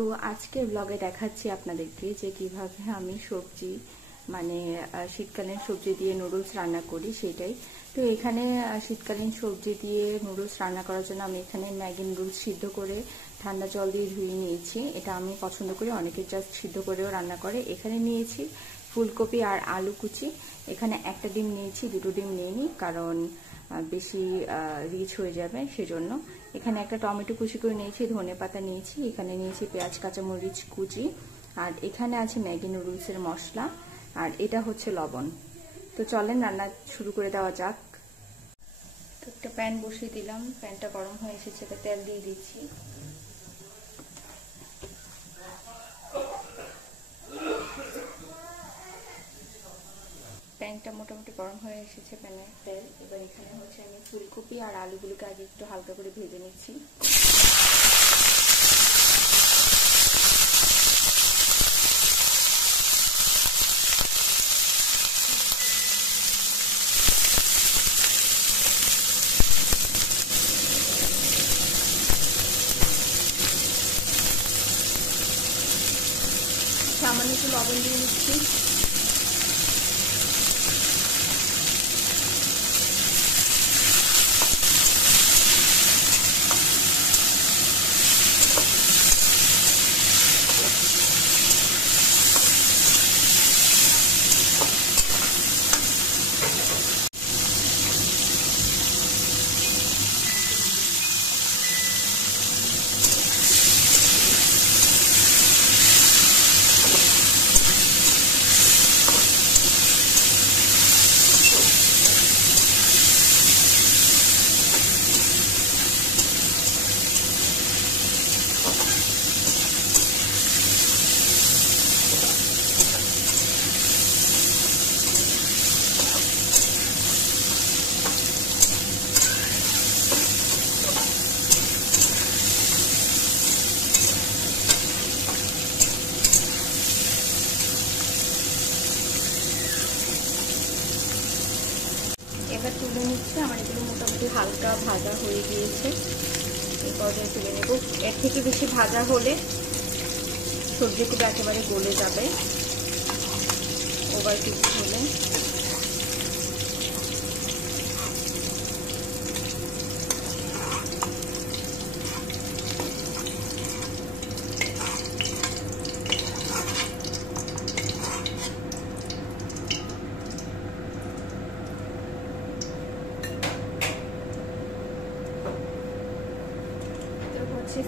তো আজকের ব্লগে দেখাচ্ছি আপনাদেরকে যে কিভাবে আমি সবজি মানে শীতকালীন সবজি দিয়ে নুডলস রান্না করি সেটাই। তো এখানে শীতকালীন সবজি দিয়ে নুডলস রান্না করার জন্য আমি এখানে ম্যাগি নুডলস সিদ্ধ করে ঠান্ডা জল দিয়ে ধুয়ে নিয়েছি। এটা আমি পছন্দ করি, অনেকে জাস্ট সিদ্ধ করেও রান্না করে। এখানে নিয়েছি ফুলকপি আর আলু কুচি। এখানে একটা ডিম নিয়েছি, দুটো ডিম নিইনি কারণ বেশি রিচ হয়ে যাবে সেজন্য। এখানে একটা টমেটো কুচি করে নিয়েছি, ধনেপাতা নিয়েছি, এখানে নিয়েছি পেঁয়াজ কাঁচামরিচ কুচি, আর এখানে আছে ম্যাগি নুডলসের মশলা, আর এটা হচ্ছে লবণ। তো চলেন রান্না শুরু করে দেওয়া যাক। তো একটা প্যান বসিয়ে দিলাম, প্যানটা গরম হয়ে এসেছে, তো তেল দিয়ে দিচ্ছি। প্যানটা মোটামুটি গরম হয়ে এসেছে, প্যানের তেল। এবার এখানে হচ্ছে আমি ফুলকপি আর আলুগুলোকে আগে একটু হালকা করে ভেজে নিচ্ছি। সামান্য একটু লবণ দিয়ে নিচ্ছি। এবার তুলে নিচ্ছি। আমার এগুলো মোটামুটি হালকা ভাজা হয়ে গিয়েছে, এই পর্যায়ে তুলে নেব। এর থেকে বেশি ভাজা হলে সবজিগুলো একেবারে গলে যাবে, ওভার কুক হলে।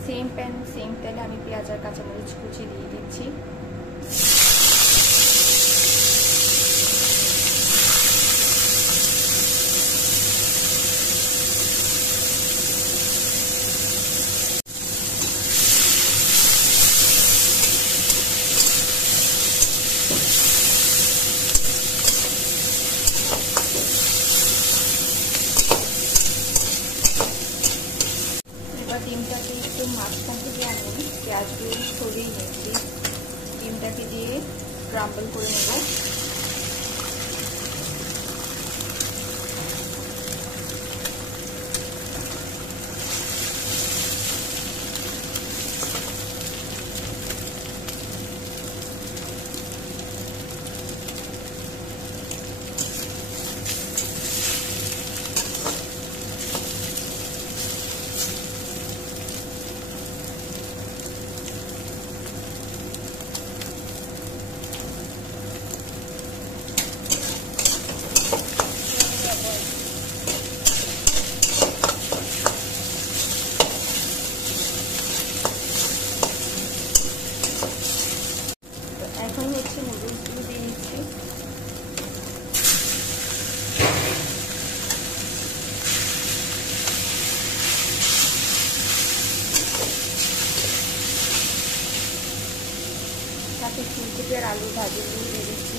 সেম প্যান সেম তেলে আমি পেঁয়াজ আর কাঁচামরিচ কুচি দিয়ে দিচ্ছি। ডিমটাকে একটু মাঝখান থেকে আমি পেঁয়াজগুলো সরিয়ে নিয়েছি, ডিমটাকে দিয়ে ক্রাম্বল করে নেব। এখন হচ্ছে নুডলসগুলো দিয়ে নিচ্ছি। সাথে ফুলকপি আর আলু ভাজিগুলো দিয়ে দিচ্ছি।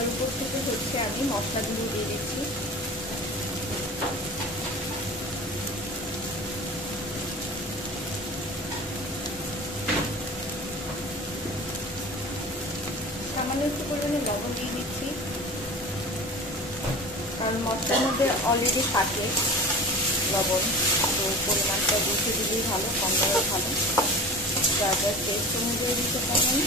এর উপর থেকে হচ্ছে আমি মশলাগুলো দিয়ে দিচ্ছি। সামান্য একটু পরিমাণে লবণ দিয়ে দিচ্ছি, কারণ মশলার মধ্যে অলরেডি থাকে, লবণ, তো পরিমাণটা বেশি দিলেই ভালো, কম দেওয়া ভালো, যার যার টেস্ট অনুযায়ী দিতে পারেন।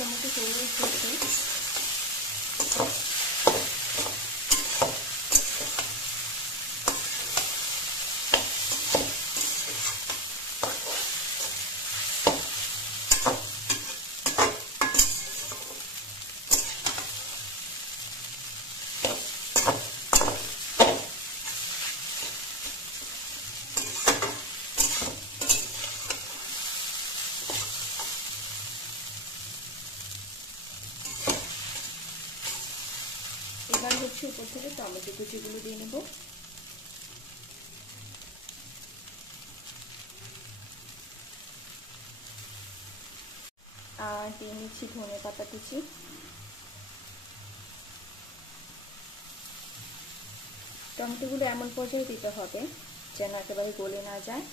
মোটামুটি হয়ে গেছে। এবার হচ্ছে উপর থেকে টমেটো কুচিগুলো দিয়ে নেব। আর দিয়ে নিচ্ছি ধনেপাতা কুচি। টমেটোগুলো এমন পর্যায়ে দিতে হবে যেন একেবারে গলে না যায়।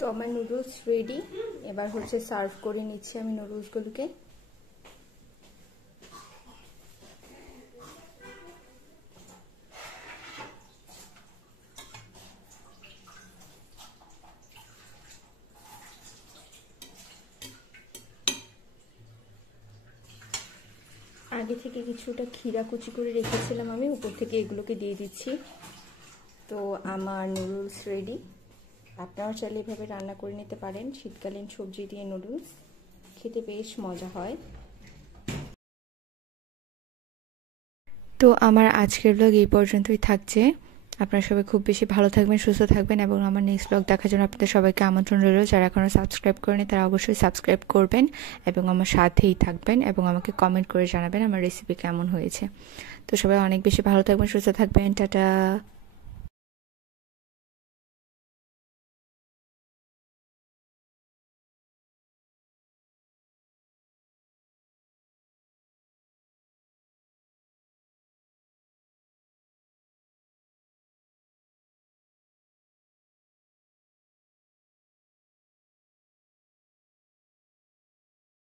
তো আমার নুডলস রেডি। এবার হচ্ছে সার্ভ করে নিচ্ছি আমি নুডলসগুলোকে। আগে থেকে কিছুটা ক্ষীরা কুচি করে রেখেছিলাম আমি, উপর থেকে এগুলোকে দিয়ে দিচ্ছি। তো আমার নুডলস রেডি। আপনারাও চাইলে এভাবে রান্না করে নিতে পারেন। শীতকালীন সবজি দিয়ে নুডলস খেতে বেশ মজা হয়। তো আমার আজকের ব্লগ এই পর্যন্তই থাকছে। আপনারা সবাই খুব বেশি ভালো থাকবেন, সুস্থ থাকবেন এবং আমার নেক্সট ব্লগ দেখার জন্য আপনাদের সবাইকে আমন্ত্রণ রইল। যারা এখনও সাবস্ক্রাইব করেনি তারা অবশ্যই সাবস্ক্রাইব করবেন এবং আমার সাথেই থাকবেন এবং আমাকে কমেন্ট করে জানাবেন আমার রেসিপি কেমন হয়েছে। তো সবাই অনেক বেশি ভালো থাকবেন, সুস্থ থাকবেন। টাটা।